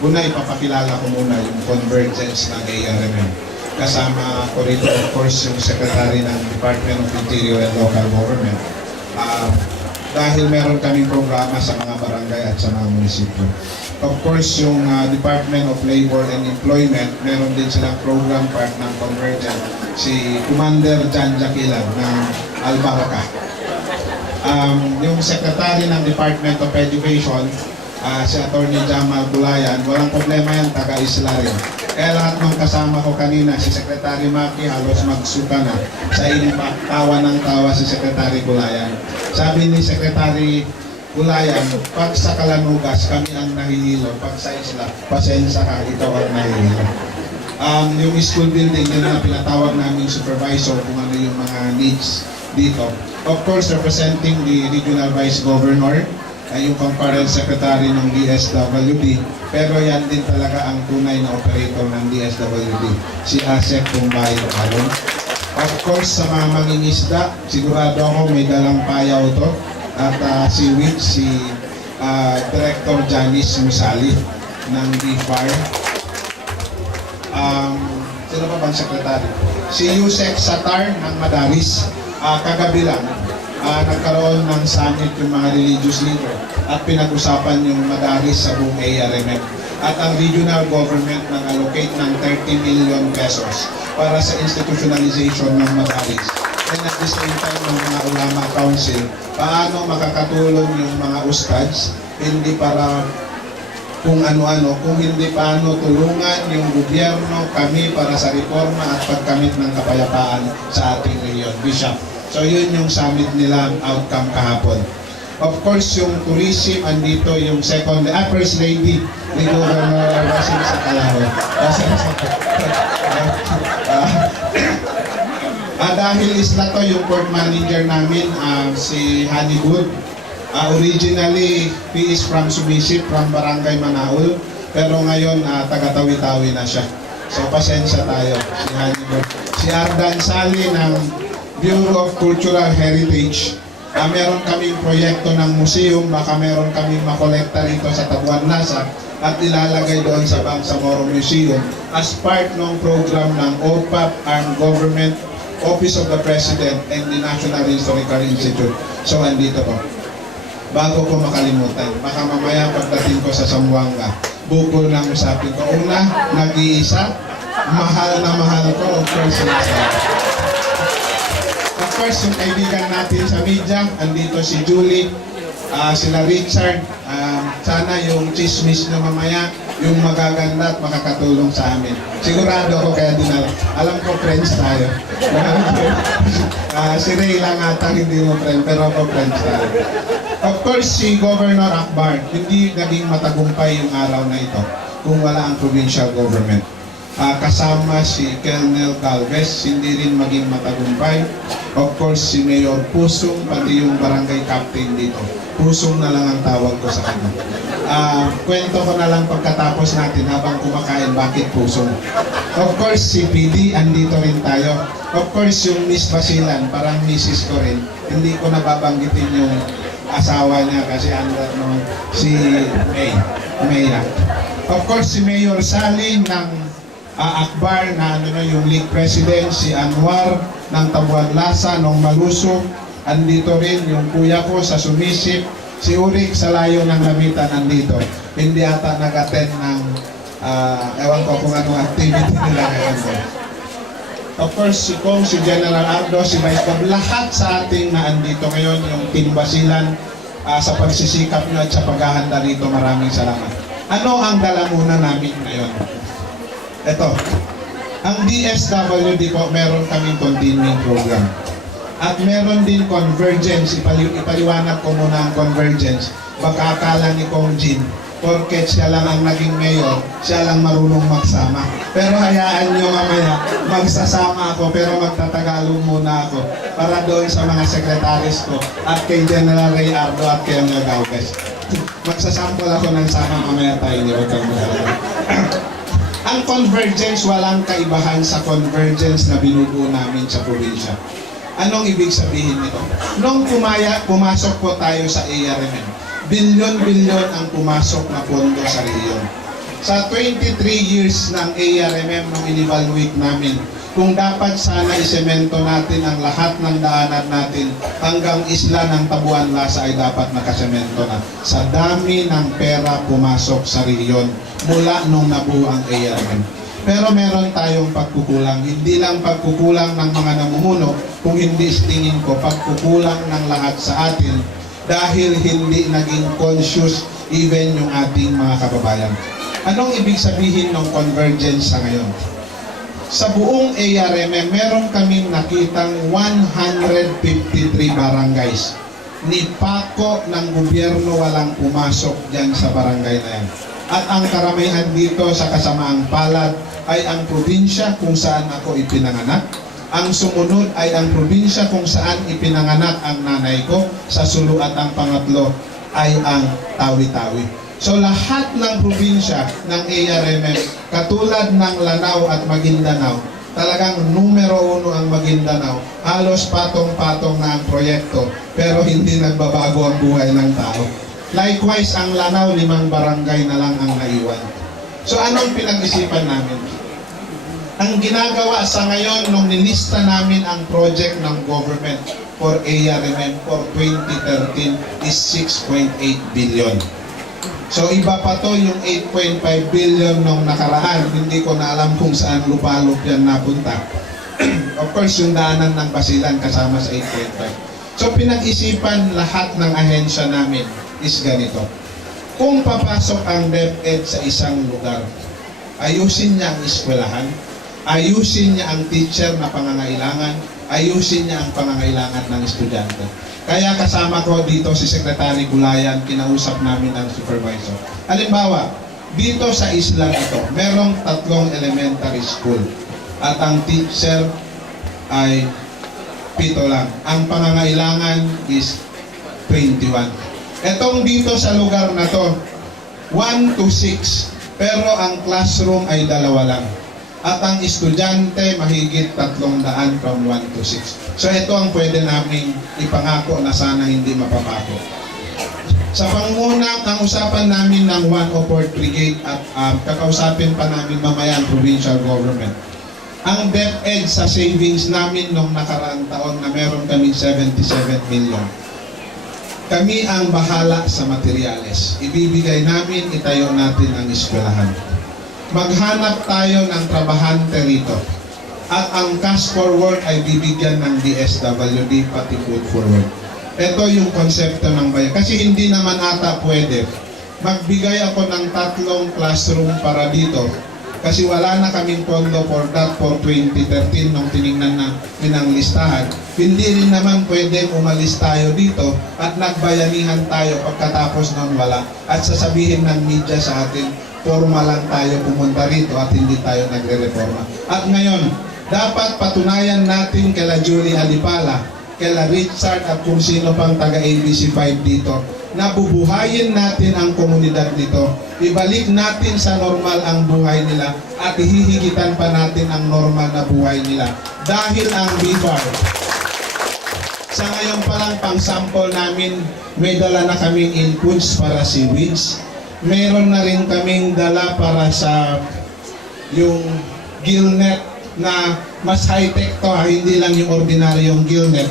Una, ipapakilala ko muna yung convergence ng ARMM. Kasama ko rito, of course, yung Secretary ng Department of Interior and Local Government. Dahil meron kaming programa sa mga barangay at sa mga munisipyo. Of course, yung Department of Labor and Employment, meron din silang program part ng convergence, si Commander Jan Jaquilan ng Albarca. Yung Secretary ng Department of Education, si Atty. Jamal Bulayan, walang problema yan, taga-Isla rin. Kaya lahat ng kasama ko kanina, si Secretary Maki, halos magsuka na sa impact, tawa ng tawa si Secretary Bulayan. Sabi ni Secretary Bulayan, pag sa Kalanugas, kami ang nahihilo. Pag sa Isla, pasensya ka, ikaw ang nahihilo. Yung school building, yun na pinatawag namin supervisor kung ano yung mga needs dito. Of course, representing the Regional Vice Governor, yung Concurrent Secretary ng DSWD, pero yan din talaga ang tunay na operator ng DSWD, si Asek Pumbay Alon. Of course, sa mga mangingisda, sigurado ako may dalang payaw to, at si Director Janice Musali ng DFAR. Sino pa bang sekretary? Si Yusek Satar ng Madaris. Kagabi lang, nagkaroon ng summit yung mga religious leader at pinag-usapan yung Madaris sa buong ARMM. At ang regional government nag-allocate ng 30 million pesos para sa institutionalization ng Madaris. And at the same time, ng mga ulama council, paano makakatulong yung mga ustads, hindi para kung ano-ano, kung hindi paano tulungan yung gobyerno, kami para sa reforma at pagkamit ng kapayapaan sa ating rehiyon. Bishop. So yun yung summit nila, outcome kahapon. Of course, yung tourism, andito yung First Lady ni Governor Rosing Sacalao. Dahil isla to, yung port manager namin, si Honeywood. Originally, he is from Sumisip, from Barangay Manaul. Pero ngayon, taga-Tawi-Tawi na siya. So, pasensya tayo, si Honeywood. Si Ardan Sali ng Bureau of Cultural Heritage. Meron kaming proyekto ng museum, baka meron kaming makolekta rito sa Tabuan Lasa at ilalagay doon sa Bangsamoro Museum as part ng program ng OPAP, Armed Government, Office of the President, and the National Historical Institute. So, andito po. Bago ko makalimutan, baka mamaya pagdating ko sa Zamboanga, bukol ng usapin ko. Una, nag-iisa, mahal na mahal ko, of course, of course, yung kaibigan natin sa media, andito si Julie, sila Richard, sana yung chismis nyo mamaya, yung magaganda at makakatulong sa amin. Sigurado ako kaya din alam ko friends tayo. Si Ray lang ata hindi mo friend, pero ako friends tayo. Of course, si Governor Akbar, hindi naging matagumpay yung araw na ito kung wala ang provincial government. Kasama si Colonel Galvez, hindi rin maging matagumpay. Of course, si Mayor Pusong, pati yung barangay captain dito. Pusong na lang ang tawag ko sa kanya. Kwento ko na lang pagkatapos natin habang kumakain, bakit Pusong. Of course, si PD, andito rin tayo. Of course, yung Miss Basilan, parang Mrs. ko rin. Hindi ko nababanggitin yung asawa niya kasi si May. Of course, si Mayor Saling ng Akbar na yung league president, si Anwar ng Tabuan Lasa, ng Malusog, andito rin yung kuya ko sa Sumisip, si Urik sa Layo ng Lamitan andito. Hindi ata nag-attend ng ewan ko kung anong activity nila ngayon. Of course, si General Ardo, si Vice Gov, lahat sa ating na andito ngayon, yung Team Basilan, sa pagsisikap nyo at sa paghahanda rito, maraming salamat. Ano ang dalamunan namin ngayon? Ito, ang DSWD po, meron kaming continuing program. At meron din convergence, ipaliwanag ko muna ang convergence. Baka akala ni Kong Jin, porket siya lang ang naging mayor, siya lang marunong magsama. Pero hayaan nyo mamaya, magsasama ako pero magtatagalog muna ako para doon sa mga sekretaris ko at kay General Ray Ardo at kay Ang Galvez. Magsasample ako ng sama mamaya tayo, hindi wag kang magalala. Ang convergence, walang kaibahan sa convergence na binubuo namin sa probinsya. Anong ibig sabihin nito? Nung pumasok po tayo sa ARMM, bilyon-bilyon ang pumasok na pondo sa rehiyon. Sa 23 years ng ARMM nung in-evaluate namin, kung dapat sana isemento natin ang lahat ng daanan natin hanggang isla ng Tabuan Lasa ay dapat nakasemento na. Sa dami ng pera pumasok sa rehiyon mula nung nabuo ang ARMM. Pero meron tayong pagkukulang. Hindi lang pagkukulang ng mga namumuno, kung hindi tingin ko, pagkukulang ng lahat sa atin dahil hindi naging conscious even yung ating mga kababayan. Anong ibig sabihin ng convergence sa ngayon? Sa buong ARMM, meron kaming nakitang 153 barangays. Ni Pako ng gobyerno walang pumasok dyan sa barangay na yan. At ang karamihan dito sa kasamaang palad ay ang probinsya kung saan ako ipinanganak. Ang sumunod ay ang probinsya kung saan ipinanganak ang nanay ko. Sa Sulu at ang pangatlo ay ang Tawi-Tawi. So lahat ng probinsya ng ARMM, katulad ng Lanao at Maguindanao, talagang numero 1 ang Maguindanao. Halos patong-patong na ang proyekto, pero hindi nagbabago ang buhay ng tao. Likewise, ang Lanao, 5 barangay na lang ang naiwan. So anong pinag-isipan namin? Ang ginagawa sa ngayon, nung nilista namin ang project ng government for ARMM for 2013 is 6.8 billion. So iba pa to yung 8.5 billion nung nakaraan. Hindi ko na alam kung saan lupalop yan napunta. Of course, yung daanan ng Basilan kasama sa 8.5. So pinag-isipan lahat ng ahensya namin is ganito. Kung papasok ang DepEd sa isang lugar, ayusin niya ang eskwelahan, ayusin niya ang teacher na pangangailangan, ayusin niya ang pangangailangan ng estudyante. Kaya kasama ko dito si Secretary Gulayan, kinausap namin ang supervisor. Halimbawa, dito sa isla ito, merong 3 elementary school at ang teacher ay 7 lang. Ang pangangailangan is 21. Etong dito sa lugar na to, 1 to 6, pero ang classroom ay 2 lang. At ang estudyante mahigit 300 from 1 to 6. So ito ang pwede namin ipangako na sana hindi mapapako. Sa pangunguna, ang usapan namin ng 104 Brigade at kakausapin pa namin mamaya ang provincial government. Ang DepEd sa savings namin nung nakaraang taon na meron kaming 77 million. Kami ang bahala sa materyales. Ibibigay namin, itayo natin ang eskwelahan. Maghanap tayo ng trabahante rito. At ang cash for work ay bibigyan ng DSWD pati food for work. Ito yung konsepto ng bayan. Kasi hindi naman ata pwede. Magbigay ako ng 3 classroom para dito. Kasi wala na kaming pondo for that for 2013 nung tinignan namin ang listahan. Hindi rin naman pwedeng umalis tayo dito at nagbayanihan tayo pagkatapos nun wala. At sasabihin ng media sa atin, forma lang tayo pumunta rito at hindi tayo nagre-reforma. At ngayon, dapat patunayan natin kila Julie Alipala, kila Richard at kung sino pang taga-ABC 5 dito, na bubuhayin natin ang komunidad nito, ibalik natin sa normal ang buhay nila at hihigitan pa natin ang normal na buhay nila. Dahil ang BIFAR, sa ngayon pa lang pang sample namin, may dala na kaming inputs para sewage. Meron na rin kaming dala para sa yung gillnet na mas high-tech to, hindi lang yung ordinaryong gillnet.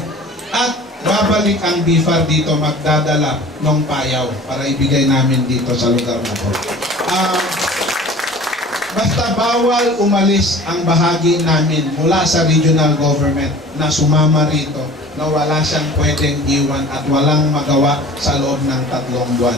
At babalik ang BIFAR dito magdadala ng payaw para ibigay namin dito sa lugar na to. Basta bawal umalis ang bahagi namin mula sa regional government na sumama rito na wala siyang pwedeng iwan at walang magawa sa loob ng 3 buwan.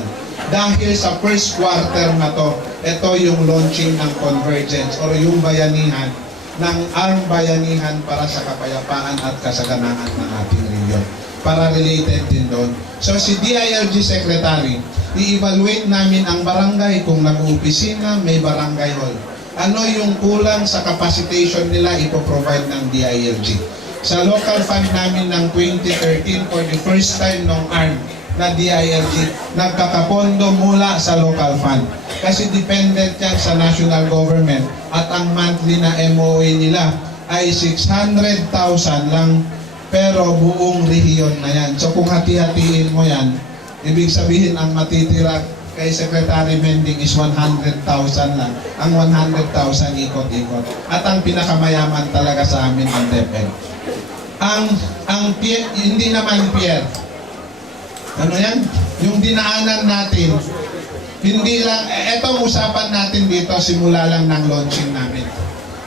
Dahil sa first quarter na to, ito yung launching ng convergence or yung bayanihan ng armed bayanihan para sa kapayapaan at kasaganaan ng ating rehiyon. Para related din doon. So si DILG Secretary, i-evaluate namin ang barangay kung nag-uopisina, may barangay hall. Ano yung kulang sa capacitation nila, ipoprovide ng DILG. Sa local fund namin ng 2013 for the first time nung ARM na DILG, nagkakapondo mula sa local fund. Kasi dependent yan sa national government at ang monthly na MOA nila ay 600,000 lang pero buong rehiyon na yan. So kung hati-hatiin mo yan, ibig sabihin ang matitira kay Secretary Mending is 100,000 lang. Ang 100,000 ikot-ikot. At ang pinakamayaman talaga sa amin ang DepEd. Hindi naman Pierre. Ano yan? Yung dinaanan natin, hindi lang, etong usapan natin dito, simula lang ng launching namin.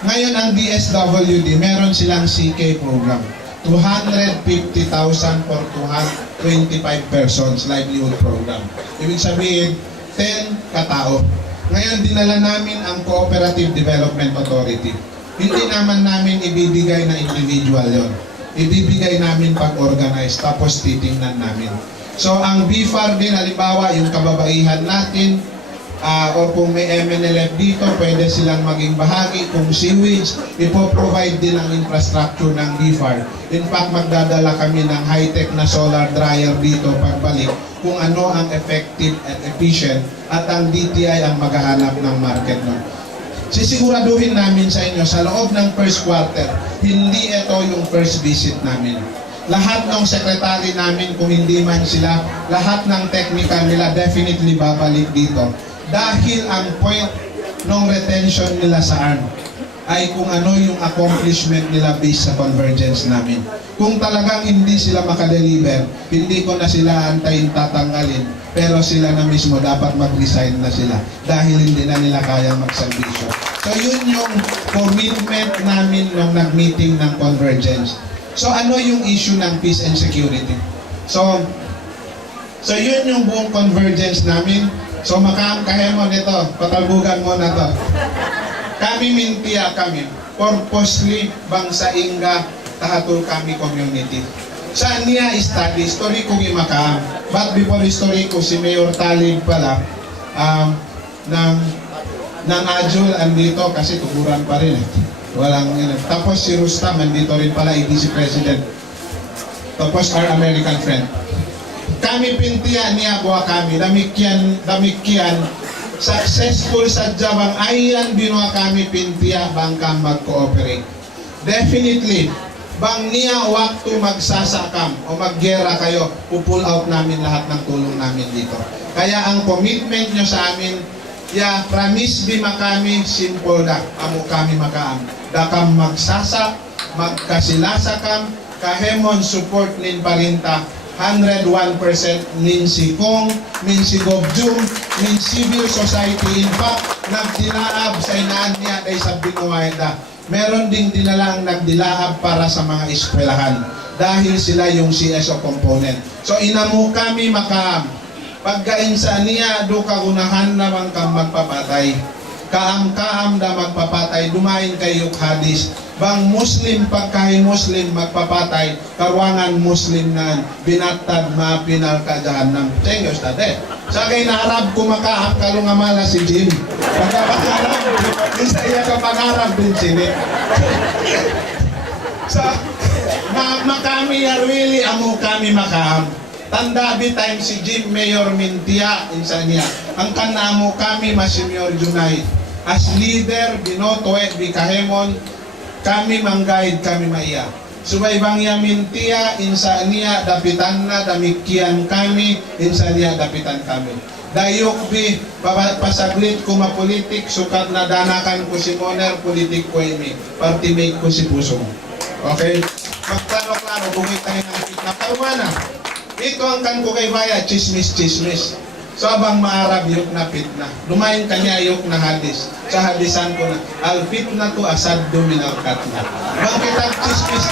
Ngayon ang DSWD, meron silang CK program. 250,000 for 225 persons livelihood program. Ibig sabihin, 10 katao. Ngayon, dinala namin ang Cooperative Development Authority. Hindi naman namin ibibigay na individual yon. Ibibigay namin pag-organize, tapos titingnan namin. So, ang BFAR din, halimbawa, yung kababaihan natin, o kung may MNLF dito, pwede silang maging bahagi. Kung sewage, ipoprovide din ang infrastructure ng BFAR. In fact, magdadala kami ng high-tech na solar dryer dito pagbalik kung ano ang effective and efficient at ang DTI ang maghahanap ng market nun. Sisiguraduhin namin sa inyo, sa loob ng first quarter, hindi ito yung first visit namin. Lahat ng secretary namin, kung hindi man sila, lahat ng technical nila definitely babalik dito. Dahil ang point ng retention nila sa ARM ay kung ano yung accomplishment nila based sa convergence namin. Kung talagang hindi sila makadeliver, hindi ko na sila antayin tatanggalin, pero sila na mismo dapat mag-resign na sila dahil hindi na nila kaya magservisyo. So yun yung commitment namin nung nag-meeting ng convergence. So ano yung issue ng peace and security? So yun yung buong convergence namin. So kahemon ito, patalbugan mo na to. Kami mintiya kami, purposely bangsa inga tahatul kami community. Sa niya study, story ko Makaam. But before story ko, si Mayor Talib pala, ng Ajul andito kasi tuburan pa rin eh. Walang tapos si Rustam andito rin pala, EDC President. Tapos our American friend. Kami pintiya niya buha kami, damikyan, successful sa jabang ayan binuha kami pintiya bangkang mag-cooperate. Definitely, bang niya waktu magsasakam o maggera kayo, pupull out namin lahat ng tulong namin dito. Kaya ang commitment nyo sa amin, promise bi makami, simple da, amo kami makaam. Dakam magsasa, magkasilasakam, kahemon support nin parinta, 101% nin si Kong, nin si Gobjum, nin civil society. In fact, nagdilaab sa inaan niya ay sa Binuayda. Meron ding dinalang nagdilaab para sa mga eskwelahan dahil sila yung CSO component. So inamu kami makaam. Pagkain sa niya, do kagunahan naman kang magpapatay. Kaam-kaam na magpapatay, dumain kayo hadis. Bang Muslim pagkain Muslim magpapatay, kawangan Muslim na binatad mapinal ka jahannam. Tengos tate. Sa kay na Arab kumakaam kalungamala si Jim. Pagkapangarap, isa iya ka pangarap din sini. Sa makami really amo kami makaam. Tanda bi time si Jim Mayor Mintia insa niya. Ang kanamo kami Masenyor Junay. As leader binoto et bikahemon kami mangguide kami maiya. Subay bang yamintia insa niya dapitan na damikian kami insa niya dapitan kami. Dayok bi pasaglit ko mapolitik sukat na danakan ko si Moner politik ko ini. Partimate ko si Puso. Okay? Magklaro-klaro bukit tayo ng fitna. Parumana. Ito ang kan ko kay Baya, chismis. So abang maarab yok na fitna. Lumayan kanya yok na hadis. Sa hadisan ko na, al fitna to asad minal katna. Bang kita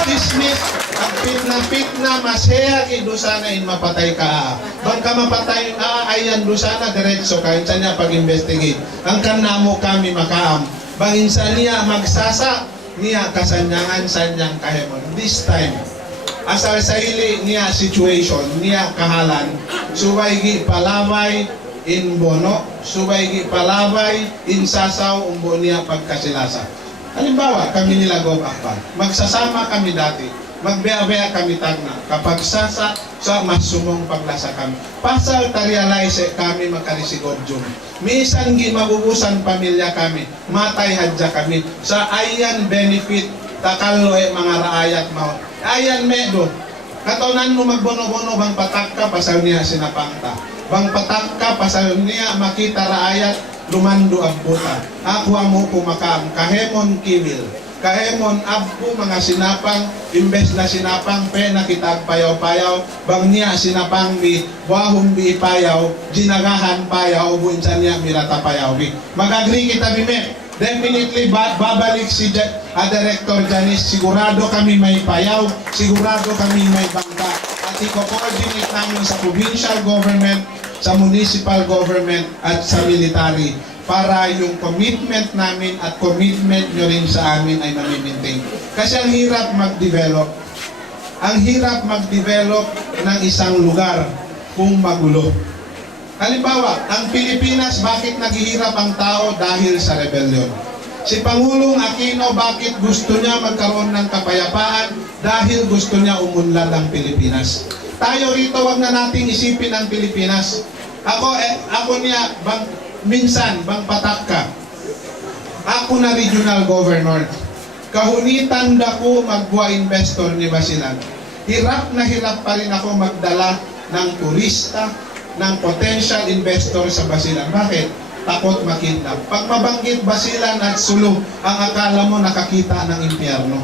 chismis, ang fitna, masaya idusana in mapatay ka. Bang ka mapatay, ayan dusana, diretso ka. Insa niya pag-investigate. Ang kanamo kami makaam. Bang insa niya magsasa, niya kasanyangan sanyang kahemon. This time, asal sa hili niya situation, niya kahalan, subay gi palabay in bono, subay gi palabay in sasaw umbo niya pagkasilasa. Halimbawa, kami nila Gov Akbar, magsasama kami dati, magbeya-beya kami tagna, kapag sa mas sumong paglasa kami. Pasal ta-realize kami makarisigod jum. Misan gi mabubusan pamilya kami, matay hadya kami, sa ayan benefit takalo mga raayat mao. Ayan medo. Katonan mo magbono-bono bang patak ka pasal niya sinapangta. bang patakka pasayon niya makita raayat lumando abbuta. Ako mo kumakam kahemon kiwil. Kahemon abbo mga sinapang imbes na sinapang pe nakitag payaw-payaw bang niya sinapang mi wahum bi payaw ginagahan payaw buinsan niya mirata payaw bi. Mag-agree kita bime. Definitely babalik si Director Janice, sigurado kami may payaw, sigurado kami may bangka. At i-coordinate namin sa provincial government, sa municipal government, at sa military para yung commitment namin at commitment nyo rin sa amin ay mamimaintain. Kasi ang hirap mag-develop. Ang hirap mag-develop ng isang lugar kung magulo. Halimbawa, ang Pilipinas, bakit naghihirap ang tao? Dahil sa rebellion. Si Pangulong Aquino, bakit gusto niya magkaroon ng kapayapaan? Dahil gusto niya umunlad ang Pilipinas. Tayo rito, wag na nating isipin ang Pilipinas. Ako niya, minsan, bang patak ka. Ako na regional governor. Kahunitan dako magwa investor ni Basilan. Hirap na hirap pa rin ako magdala ng turista, ng potential investor sa Basilan. Bakit? Takot makidnap. Pag mabanggit Basilan at Sulu, ang akala mo nakakita ng impyerno.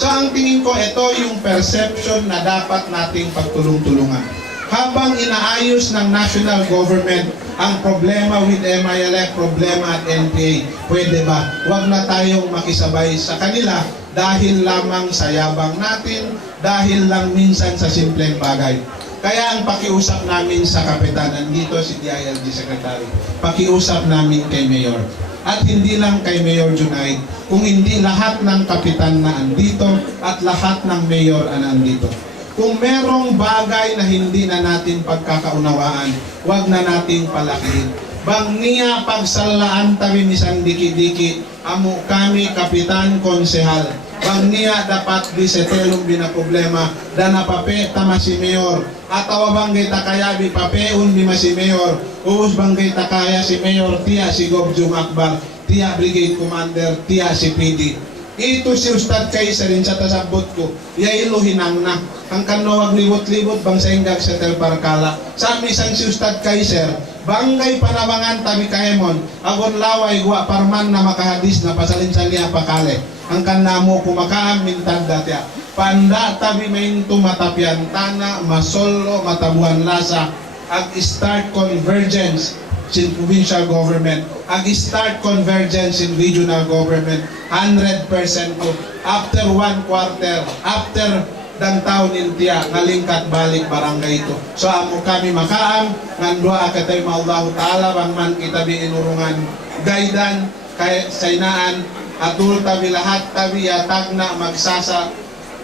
So ang tingin ko, ito yung perception na dapat nating pagtulong-tulungan. Habang inaayos ng national government ang problema with MILF, problema at NPA, pwede ba? Huwag na tayong makisabay sa kanila dahil lamang sa yabang natin, dahil lang minsan sa simpleng bagay. Kaya ang pakiusap namin sa Kapitanan, dito si DILG Secretary, pakiusap namin kay Mayor. At hindi lang kay Mayor Junaid, kung hindi lahat ng kapitan na andito at lahat ng mayor na andito. Kung merong bagay na hindi na natin pagkakaunawaan, wag na nating palakihin. Bang niya pagsalaan tabi misang diki-diki, amo kami kapitan konsehal. Bang niya dapat disetelong binaproblema, dana pape tama si mayor. At awabang kita kaya bi papeun bima si mayor. Uus banggay takaya si mayor, tiya si Gobjong Akbar, tiya brigade commander, tiya si PD. Ito si Ustad Kaiser rin sa tasabot ko. Yailo hinang na. Ang kanawag libot-libot bang sa inggag sa Telparkala. Sa misan si Ustad Kaiser, banggay panabangan tabi kahemon. Agon laway guwa parman na makahadis na pasalin sa liya pakale. Ang kanamo kumakaam mintag datya. Panda tabi main tumatapyan tana masolo matabuan lasa. Ag-start convergence in provincial government, ag-start convergence in regional government, 100% ko. After 1 quarter, after downtown India, ngalingkat balik barangay ito. So amo kami makaam, ngandua akatay maulahu ta'ala, bang man kita biinurungan gaidan, kay sainaan, atul tabi lahat tabi yatag na magsasa,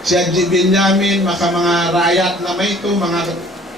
siya Benjamin, maka mga rakyat na may ito, mga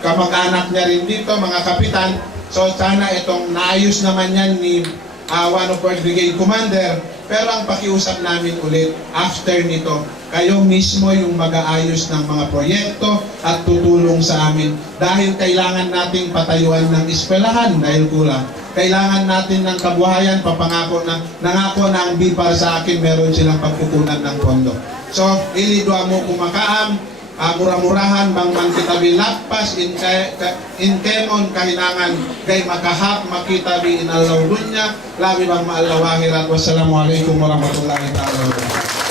kamag-anak niya rin dito, mga kapitan. So sana itong naayos naman yan ni 104th Brigade Commander, pero ang pakiusap namin ulit after nito, kayo mismo yung mag-aayos ng mga proyekto at tutulong sa amin dahil kailangan nating patayuan ng eskwelahan dahil kulang. Kailangan natin ng kabuhayan, papangako na nangako na ang di para sa akin meron silang pagkukunan ng pondo. So ilidwa mo kumakaam, murah-murahan bang man kita bilakpas in kemon kahinangan kay makahap makita bi inalaw dunya labi bang maalawahirat. Wassalamualaikum warahmatullahi wabarakatuh.